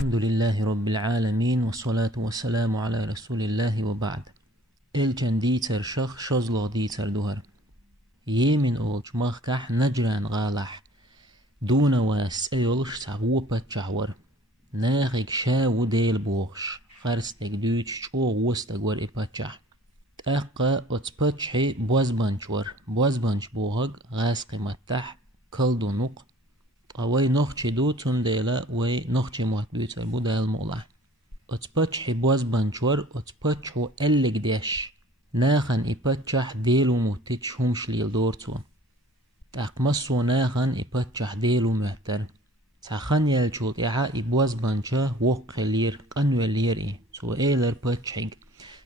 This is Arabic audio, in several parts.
الحمد لله رب العالمين والصلاة والسلام على رسول الله وبعد. الجن ديتر شخ شزلو ديتر دوهر يمين أولج مخكح نجران غالح دون واس أيولش تعوبة جعور ناغيك شا وديل بوغش خرستك دوتش او وستك ور إباتجح تأقا أتباتشحي بوزبانشور بوزبانش بوغق غاس قيمتح كالدو نق طوي نخشي دو تنديلا وي نخشي موت بيتر بودال مولا أتباتشحي بوزبانشور أتباتشحو ألق ديش ناخن إباتجح ديلو موتيش همش ليل دورتو تأقمسو ناخن إباتجح ديلو مهتر تخن يلجول إعا إبوزبانشا وقلير قنولير سو إيلر باتشحيق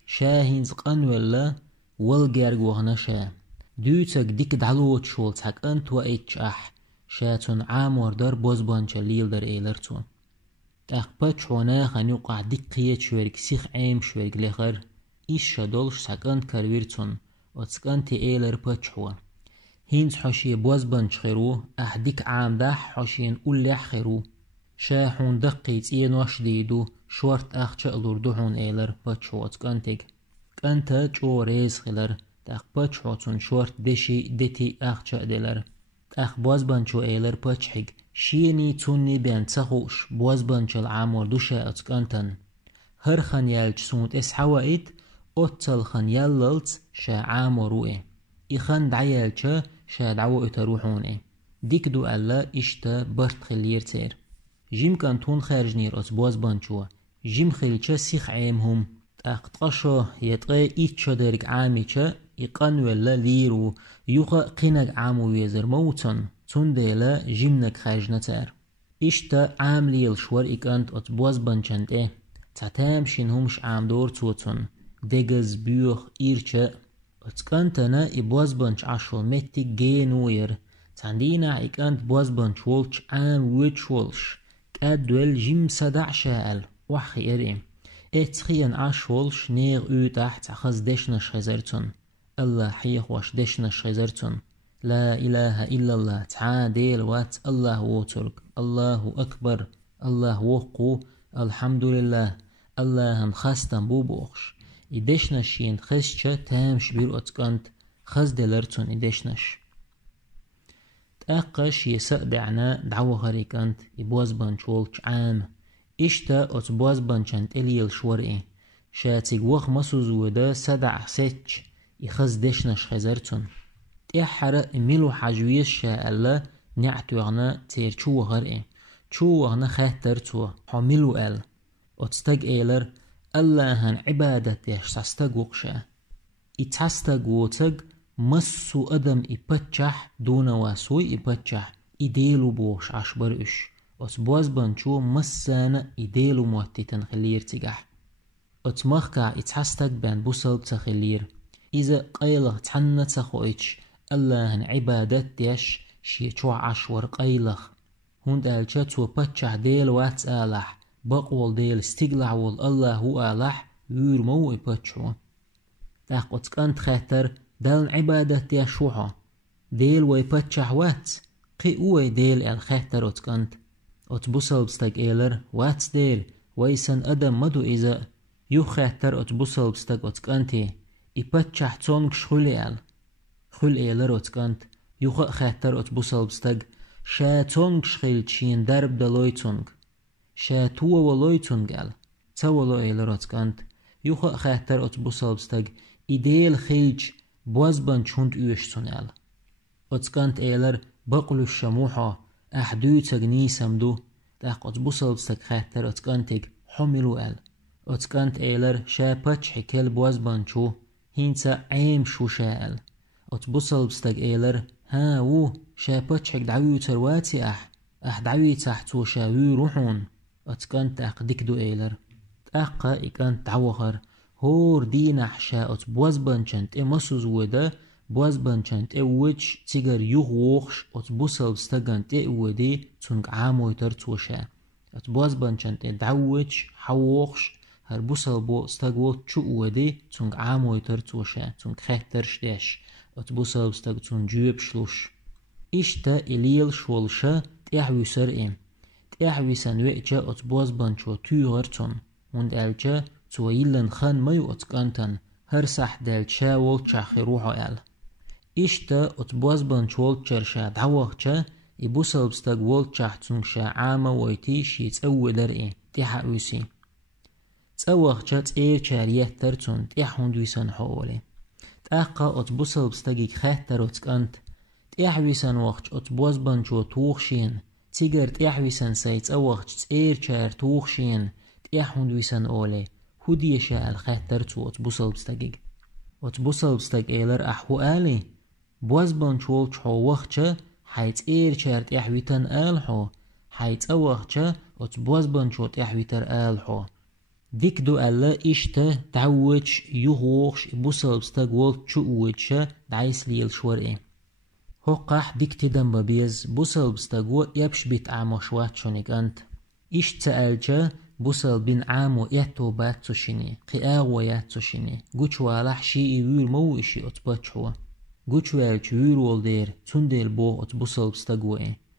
شاهينز قنولا والجارج وغنا شا دوتك ديك دعلوت شول تحك أنت وإيتش شاتون عامور در بوزبانشا ليل در إيلرتون تأقباتش وناخن يوقع ديك قيت شويرك سيخ عيم شويرك لخر إيش شادولش تحك أنت كارويرتون وتسك أنت إيلر باتشحوا هينز حشي بوزبانش خيرو ديك عام داح حشين أوليح خيرو شاحون دقيت إين واش ديدو شورت شألور دوحون إيلر باتشحوا تسك أنتك كانتا جو ريز خيلر تأقباتشحوا تون شورت دشي دتي شأدلر بوزبانشو إيلر باتشحيق شيني توني بين تسخوش بوزبانشو العامور دوشا أتكانتن هر خان يالج سونت إسحوائيت أتل خان ياللت شا عامورو إخان دعيالجا شا دعو إتروحون ديك دو ألا إشتا برت خلير تير جيم كانتون خارجنير أت بوزبانشو جيم خيلجا سيخ عيمهم تأقتقشو يتغي إيتشا ديرك عاميشا إقان ولا ليرو يوغا قينك عامو ويزر موتن تنديلا جيمنك خارجنا تار إشتا عام ليل شور إقانت أت بوزبانشانت تعتام شينهمش عام دور توتن ديگز بيوخ إيرشا أتكانتنا إبوزبانش عشو متي جينوير تاندينا إقانت بوزبانش وولش عام ويتش وولش كادوال جيم صدع شاال وحي إريم اتخيان عشولش نيغ او تحت خز دشنش خزرتن الله حيخ واش دشنش خزرتن لا إله إلا الله تعادل وات الله وترك الله أكبر الله وقو الحمد لله الله خستن بوبوخش إدشنشين خزشة تامش بير أتكانت خز دلرتن إدشنش تأقش يسأدعنا دعوة غريكانت يبوزبانش والش عام إشتا أتبوزبانشانت إليل شورئي شاتيق وخ مسوزودا سدع ستش يخز دشنش خزرتن تيحر ميلو حجويس شاء الله نعتوغنا تير چو غرئي چو خاترتو حميلو أل أتستق إيلر اللهن عبادت يشتستق وقشا إتستق وتق مسو أدم إبتشح دون واسوي إبتشح إديلو بوش عشبر إش أتبوزبانشو مسانا إديلو موتتن خلير تجح أتمخكع إتحستك بان بوصل تخلير إذا قيلغ تحنة تخويتش اللهن عبادت ديش شيشو عشور قيلغ هند ألشاتو باتشح ديل وات آلح بقول ديل استقلع وال الله هو آلح يورمو إباتشو تاق أتكانت خاتر دالن عبادت ديشوها ديل ويباتشح وات قيوي ديل الخاتر أتكانت أتبوصل بستك إيلر واتس ديل ويسن أدم مدو إذا يخاتر أتبوصل بستك أتكانتي إباتشح تونكش خل إيلر أتكانت يخ خاتر أتبوصل بستك شا تونكش خيلتشين درب دلوي تونك شا توا ولوي تونجال تولو إيلر أتكانت يخ خاتر أتبوصل بستك إديل خيلج بوزبان چوند إيوش تونال أتكانت إيلر بقلو الشموحة أحدوتك نيسمدو تاق أتبوصل بستك خاتر أتكانتك حملو أل أتكانت إيلر شا باتش حكال بوزبانشو هينسا عيم شو شاال أتبوصل بستك إيلر ها وو شا باتش حك دعويو ترواتي دعوي تحتو شاوي روحون أتكانت تاق ديكدو إيلر تاقا إكانت دعوغر هور دينح شا أتبوزبانشانت إمسوز ودا بوزبانشانت وچ تيگر يغوخش أتبوصل بستغانت ودي تونك عامو يترتوشا أتبوزبانشانت دعوچ حوخش هر بوصل بو استغوت چو ودي تونك عامو يترتوشا تونك خاترش داش أتبوصل بستغ تون جيب شلوش إشتا إليل شولشا تيحوي سرئم تأحويسن وإجا أتبوز بانشو تيغرتون وند ألجا تويلن خان ميو أتقانتن هرسح دالشا والتشاخي روحو أل إشتا أتبوز بانشو تشرشا دعوغشا يبوسل بستاق والتشاح تنشا عاما ويتيش يتأوي درئي تحويسي تأوغشا تأير شاريات ترتون تأحوندويسن حوالي تأقا أتبوسل بستاقيك خاتر أتقانت تأحويسن وقت أتبوز بانشو توخشين تيجر تأحويسن سايت أوغش تأير شار توخشين تأحوندويسن أولي هودي شاء الخاتر تو أتبوسل بستاقيق أتبوسل بستاق إيلر أحو آلي بوز بانشول تحو وقتشا حيت إير شار تأحويتن آلحو حيت أوغشا أتبوز بانشو تأحويتر آلحو ديك دو ألا إشتا تعوش يهوغش بوسل بستاق والت شووشا دعيس ليل شورئي هقاح ديك تدن ببيز بوسل بستاقو يبش بيت عامو شوات شونيك أنت إش تألجا بوسل بين عامو ياتو باتو شيني قياغو ياتو شيني قوش والح شيئي وير مو إشي أتباتشوا قوش والش وير والدير تنديل بو أتبوسل بستاقو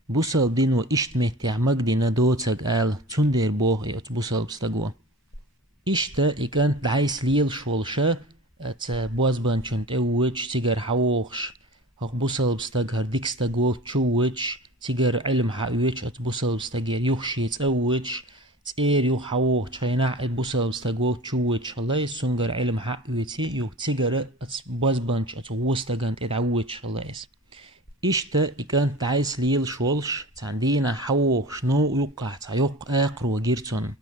بوسل دينو إشت ميتيع مقدنا دوتاق آل تنديل بو أتبوسل بستاقو إشتا إكانت دعيس ليل شولشا أت بوزبانشون تأوج تيجر حووغش هق بوسل بستاق هرديك ستاقول تشوج تيجر علم حاويش أت بوسل بستاقير يوخشي تأوج تأير يوخ حووغ تشيناع بوسل بستاقول تشوج الله يسونجر علم حاويتي يوخ تيجر أت بوزبانش أت وستاقانت إدعوج الله يس إشتا إكانت دعيس ليل شولش تعندينا حووغش نو يوقع تعيق آقر وجيرتون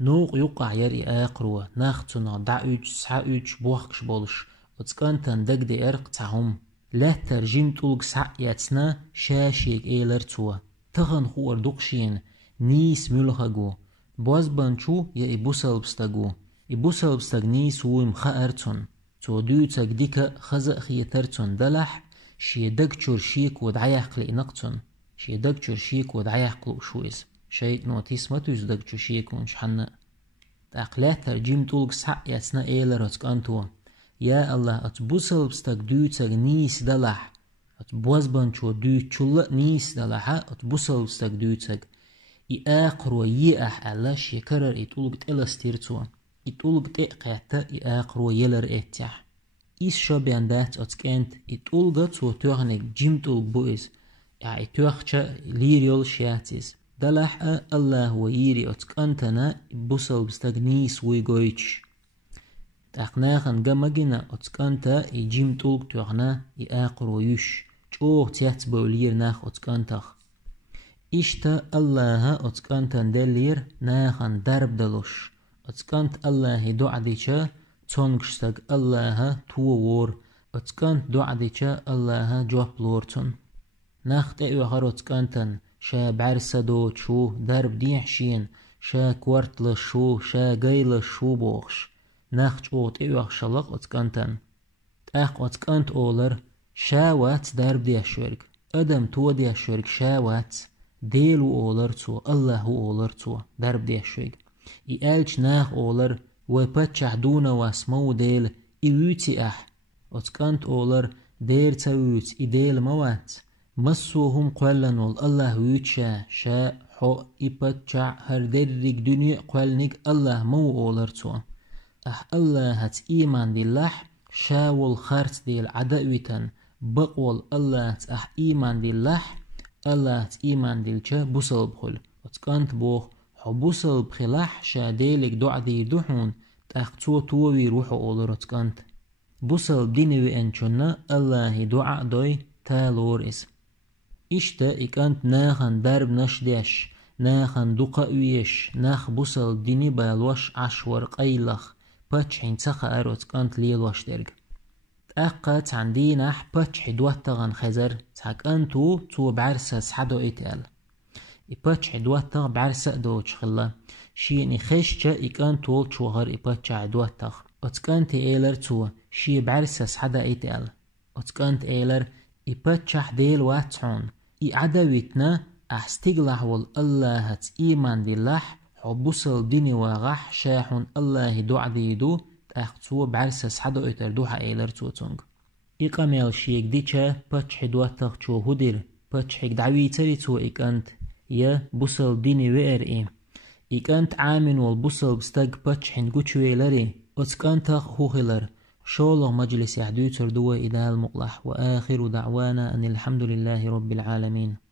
نوق يقع يري آقروة ناختنا دعوج سعوج بوحكش بولش وتسكانتن دق دي ارق تعهم لا ترجم تلق سعياتنا شاشيك ايلرتوا تغن خوار دقشين نيس ملغاقو بوزبانشو يا إبوسل بستاقو إبوسل بستاق نيس ويم خأرتون تو دوتاق ديكا خزق خيترتون دلح شي دقشور شيك ودعيق لإنقتون شي دقشور شيك ودعيق لأشويز شيء نوتيس ما توز دقشو شيك ونشحنا تأقلات ترجم تلق سعياتنا ايلرتك أنتوا يا الله أتبوسل بستاق دوتاق نيس دلح أتبوزبانشو دوتشل نيس دلحا أتبوسل بستاق دوتاق إآقرو يأح ألاش يكرر إتولق تألستيرتوا إتولق تأقاتا إآقرو يلر إتيح إيس شابيان دات أتكانت إتولق تو تغنك جيمتولق بوئز إتوخشا ليريول شياتيز دلح الله ويري أتكانتنا بوسل بستاق نيس ويغويتش تأقناخن قمجنا أتكانتا إجيمتولق تغنا إآقرو يش جوغ تيات بولير ناخ أتكانتخ إشتا الله أتكانتن دلير ناخن درب دلوش أتكانت الله دعديشا تونغشتاق الله توور أتكانت دعديشا الله جوابلورتون ناخت إيوغر أتكانتن شا بعرسة دوتشو درب ديحشين شا كوارتلشو شا قيلشو بوغش ناخت أوت إيوغ شلق أتكانتن تأق أتكانت أولر شاوات درب ديحشورك أدم تو ديحشورك شاوات ديلو أولرتو الله أولرتو درب ديحشويق إيالج ناخ أولر ويبتشح دونا واسمو ديل إيوتي أح أتكانت أولر دير تاويت إديل موات مسوهم قولن والله ويتشا شا حو إيبتشع هردرق دنيا قولنك الله مو أولرتو أح الله هت إيمان دي لح شاول خارت ديل عداويتن بقول الله أح إيمان دي لح الله إيمان ديلشا بوسل بخل وتكانت بوخ حبوسل بخلح شا ديلك دعدي دحون تأخطو تووي روحو أولر تكانت بوسل دينوي أنشونا الله دعا دوي تالور إس إشتا إكانت ناخن درب نشداش ناخن دقا ويش ناخ بوسل ديني بالوش عشور قيلخ باتشحين تخا أرو تكانت ليلوش درق تأقت عندي ناح باتش حدواتغن خزر تحك أنتو تو بعرسة سحدو إتقال إباتش حدواتغ بعرسة دوش خلا شيني خشجة إكان طول شوهر إباتش عدواتغ أتكانت إيلر تو شي بعرسة سحدا إتقال أتكانت إيلر إباتش حديل واتحون عدويتنا أحستقلح والله هت إيمان دي لح حبوصل ديني وغح شاحون الله دعدي دو أخطو بعرسس حدو إتردوها إيلر توتونغ إقاميل شيك ديشا باتش حدواتغ چو هدير باتش حك دعوي تري تو إكانت يا بوصل ديني وير إيه إكانت عامن والبوصل بستاق باتشحن قوشوي لري وتسكانتا خوخلر شولغ مجلس يحدوتر دوا إلى المقلح. وآخر دعوانا أن الحمد لله رب العالمين.